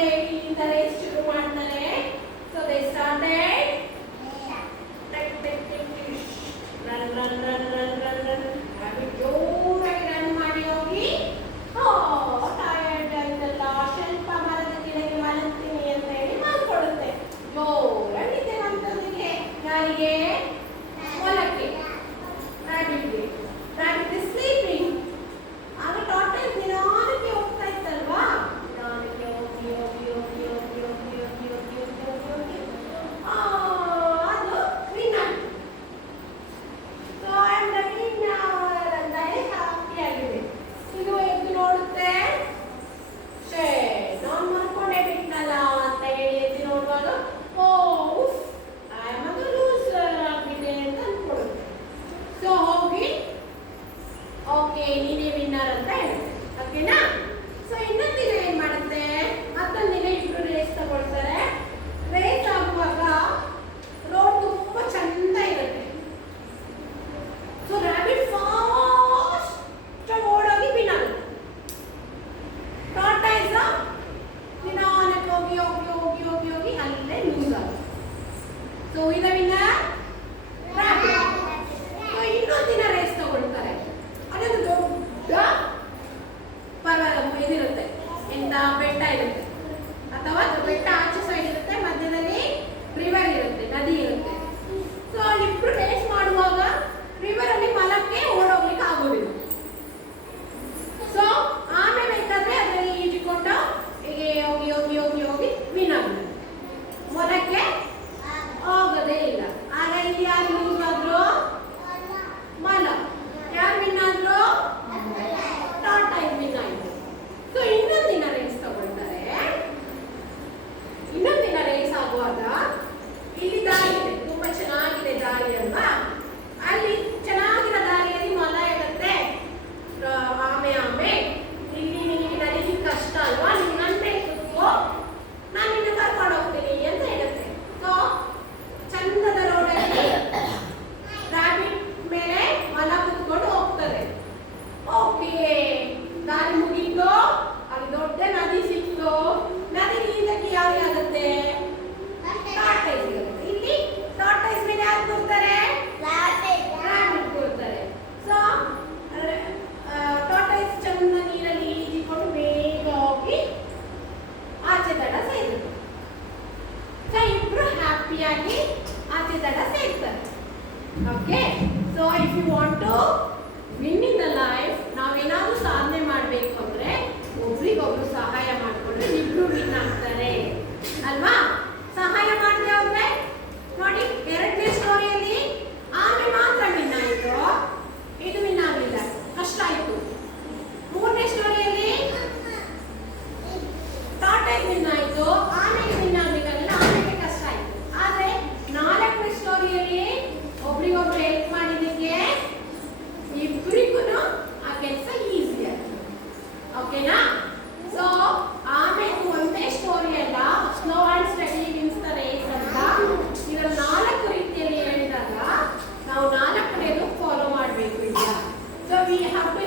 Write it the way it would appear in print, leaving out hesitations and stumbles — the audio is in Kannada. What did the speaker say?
ಮುಂದೆ ಇಲ್ಲಿಂದ ರೇಸ್ ಶುರು ಮಾಡ್ತಾರೆ. So they started run run run run run run. Rabbit ಜೋರಾಗಿ ರನ್ ಮಾಡಿ ಹೋಗಿ ಟಯರ್ಡ್ ಆಯ್ತಲ್ಲ, ಸ್ವಲ್ಪ ಮರದ ಕೆಳಗೆ ಮಲಗ್ತೀನಿ ಅಂತ ಹೇಳಿ ಮಾಡ್ಕೊಡುತ್ತೆ. ಜೋರಾಗಿ ನಿದ್ದೆ ಬಂತಂದಿಗೆ ಯಾರಿಗೆ? ಮೊಲಕ್ಕೆ, ರಾಬಿಟ್ಗೆ. Rabbit is sleeping. ಆಗ ಟಾರ್ಟಾಯ್ಸ್ ನಿಧಾನಕ್ಕೆ ಹೋಗ್ತಾ ಇತ್ತಲ್ವಾ, ನಿಧಾನಕ್ಕೆ ಹೋಗಿ ಹೋಗಿ ಹೋಗಿ ಹೋಗಿ ಹೋಗಿ ಹೋಗಿ ಹೋಗಿ ಹೋಗಿ ಹೋಗಿ ಹೋಗಿ ಅದು ವಿನ್ ಆಯ್ತು. So I am the winner ಅಂತ ಹೇಳಿ ಹ್ಯಾಪಿ ಆಗಿದೆ. ಇದು ಎದ್ದು ನೋಡುತ್ತೆ, ಶೇ ನಾನು ಮಾಡ್ಕೊಂಡೇ ಬಿಟ್ನಲ್ಲ ಅಂತ ಹೇಳಿ ಎದ್ದು ನೋಡುವಾಗ ಓ ಐ ಆಮ್ ಅದು ಲೂಸರ್ ಆಗ್ಬಿಟ್ಟೆ ಅಂತ ಅಂದ್ಕೊಡುತ್ತೆ. ಸೊ ಹೋಗಿ ಓಕೆ ನೀನೇ ವಿನ್ನರ್ ಅಂತ ಹೇಳುತ್ತೆ. ಓಕೆನಾ? ಸೊ ಇನ್ನೊಂದು ದಿನ ಏನು ಮಾಡುತ್ತೆ, ಮತ್ತೊಂದು ದಿನ ಇಬ್ಬರು ರೇಸ್ ತಗೊಳ್ತಾರೆ. ರೇಸ್ ಆಗುವಾಗ ರೋಡ್ ತುಂಬ ಚಂದ ಇರುತ್ತೆ. ಸೊ ರಾಬಿಟ್ ಫಾಸ್ಟ್ ಓಡೋಗಿ ವಿನ್ ಆಗುತ್ತೆ. ಟಾರ್ಟಾಯ್ಸ್ ನಿಧಾನಕ್ಕೆ ಹೋಗಿ ಹೋಗಿ ಹೋಗಿ ಹೋಗಿ ಹೋಗಿ ಅಲ್ಲೇ ಲೂಸ್ ಆಗುತ್ತೆ. ಸೊ ಇದ ವಿನ್ನರ್ ರಾಬಿಟ್. ಸೊ ಇನ್ನೊಂದು ದಿನ ರೇಸ್ ತಗೊಳ್ತಾರೆ. ಅದೊಂದು ದೊಡ್ಡ ಪರ್ವತ ಇದಿರುತ್ತೆ, ಎಂತ ಬೆಟ್ಟ ಇರುತ್ತೆ, ಅಥವಾ ಬೆಟ್ಟ ಆಚೆ ಸೈಡ್ ಇರುತ್ತೆ, ಮಧ್ಯದಲ್ಲಿ ರಿವರ್ ಇರುತ್ತೆ, ನದಿ ಇರುತ್ತೆ. ಸೊ ಇಬ್ರು ರೇಸ್ ಮಾಡುವಾಗ ರಿವರ್ ಅಲ್ಲಿ ಮಲಕ್ಕೆ ಓಡೋಗ್ಲಿಕ್ಕೆ ಆಗೋದಿಲ್ಲ. ಸೊ ಆಮೇಲೆ ಬೇಕಾದ್ರೆ ಅದರಲ್ಲಿ ಈಜಿಕೊಂಡು ಹೀಗೆ ಹೋಗಿ ಹೋಗಿ ಹೋಗಿ ಹೋಗಿ ವಿನ್ ಆಗುತ್ತೆ. ಮೊಲಕ್ಕೆ ಹೋಗೋದೇ ಇಲ್ಲ. ಆಗ ಇಲ್ಲಿ ಯಾರು ಲೂಸ್ ಆದ್ರು? ಮೊಲ. ಯಾರು ವಿನ್ ಆದ್ರು? ಟಾರ್ಟಾಯ್ಸ್ ವಿನ್ ಆಯ್ತು. ಸೊ ಇನ್ನೊಂದು ದಿನ ರೇಸ್ ತಗೊಳ್ತಾರೆ. ಇನ್ನೊಂದು ದಿನ ರೇಸ್ ಆಗುವಾಗ ಇಲ್ಲಿ ದಾರಿ ಇದೆ, ತುಂಬಾ ಚೆನ್ನಾಗಿದೆ ದಾರಿ ಅಲ್ವಾ. ಅಲ್ಲಿ ಚೆನ್ನಾಗಿರೋ ದಾರಿಯಲ್ಲಿ ಮೊಲ ಇರುತ್ತೆ, ಆಮೆ ಇಲ್ಲಿ ನಿನಗೆ ನಡೀಲಿಕ್ಕೆ ಕಷ್ಟ ಅಲ್ವಾ, ನೀನು ನನ್ನ ಕೂತ್ಕೋ, ನಾನು ನಿನ್ನ ಕರ್ಕೊಂಡು ಹೋಗ್ತೀನಿ ಅಂತ ಹೇಳುತ್ತೆ. ಸೊ ಚಂದದ ರೋಡಲ್ಲಿ ರಾಬಿಟ್ ಮೇಲೆ ಮೊಲ ಕುತ್ಕೊಂಡು ಹೋಗ್ತದೆ. ಓಕೆ ದಾರಿ ಮುಗಿತು, ಅಲ್ಲಿ ದೊಡ್ಡ ನದಿ ಸಿಕ್ತು. ನದಿ ನೀರಕ್ಕೆ ಯಾರಿಗಾಗುತ್ತೆ? ಟಾರ್ಟಾಯ್ಸ್ ಇರುತ್ತೆ. ಇಲ್ಲಿ ಟಾರ್ಟಾಯ್ಸ್ ಮೇಲೆ ಯಾರು ಕೂರ್ತಾರೆ? ರಾಬಿಟ್ ಕೂರ್ತಾರೆ. ಸೊ ಟಾರ್ಟಾಯ್ಸ್ ಚಂದ ನೀರಲ್ಲಿ ಈಜಿಕೊಂಡು ಬೇಗ ಹೋಗಿ ಆಚೆ ದಡ ಸೇರುತ್ತೆ. ಸೊ ಇಬ್ರು ಹ್ಯಾಪಿಯಾಗಿ ಆಚೆ ದಡ ಸೇರ್ತಾರೆ. Okay. So if you want to win in the life, ನಾವೇನಾದ್ರೂ ಸಾಧನೆ ಮಾಡಬೇಕು ಅಂದ್ರೆ ಒಬ್ರಿಗೊಬ್ರು ಸಹಾಯ ಮಾಡಿಕೊಂಡ್ರೆ ಇಬ್ರು ವಿನ್ ಆಗ್ತಾರೆ ಅಲ್ವಾ. ಸಹಾಯ ಮಾಡದೆ ಹೋದ್ರೆ ನೋಡಿ, ಎರಡನೇ ಸ್ಟೋರಿಯಲ್ಲಿ ಆಮೆ ಮಾತ್ರ ವಿನ್ ಆಯಿತು, ಇದು ವಿನ್ ಆಗಲಿಲ್ಲ, ಕಷ್ಟ ಆಯಿತು. ಮೂರನೇ ಸ್ಟೋರಿಯಲ್ಲಿ ಟಾರ್ಟಾಯ್ಸ್ ವಿನ್ ಆಯಿತು, ಆಮೆಗೆ ವಿನ್ ಆಗಲಿಕ್ಕಾಗಲಿಲ್ಲ, ಆಮೆಗೆ ಕಷ್ಟ ಆಯಿತು. ಆದರೆ ನಾಲ್ಕನೇ ಸ್ಟೋರಿಯಲ್ಲಿ ಒಬ್ರಿಗೊಬ್ರು ಹೆಲ್ಪ್ ಮಾಡಿದ್ದಕ್ಕೆ ಇಬ್ಬರಿಗೂ ಆ ಕೆಲಸ ಈಸಿ ಆಯ್ತು. ಓಕೆನಾ? ಸೊ ಆಮೇಲೆ ಒಂದೇ ಸ್ಟೋರಿ ಅಲ್ಲ, slow and steady wins the race ಅಂತ ಇದರ 4 ರೀತಿಯಲ್ಲಿ ಹೇಳಿದಾಗ ನಾವು 4ನೇದು ಫಾಲೋ ಮಾಡಬೇಕು ಈಗ. So we have to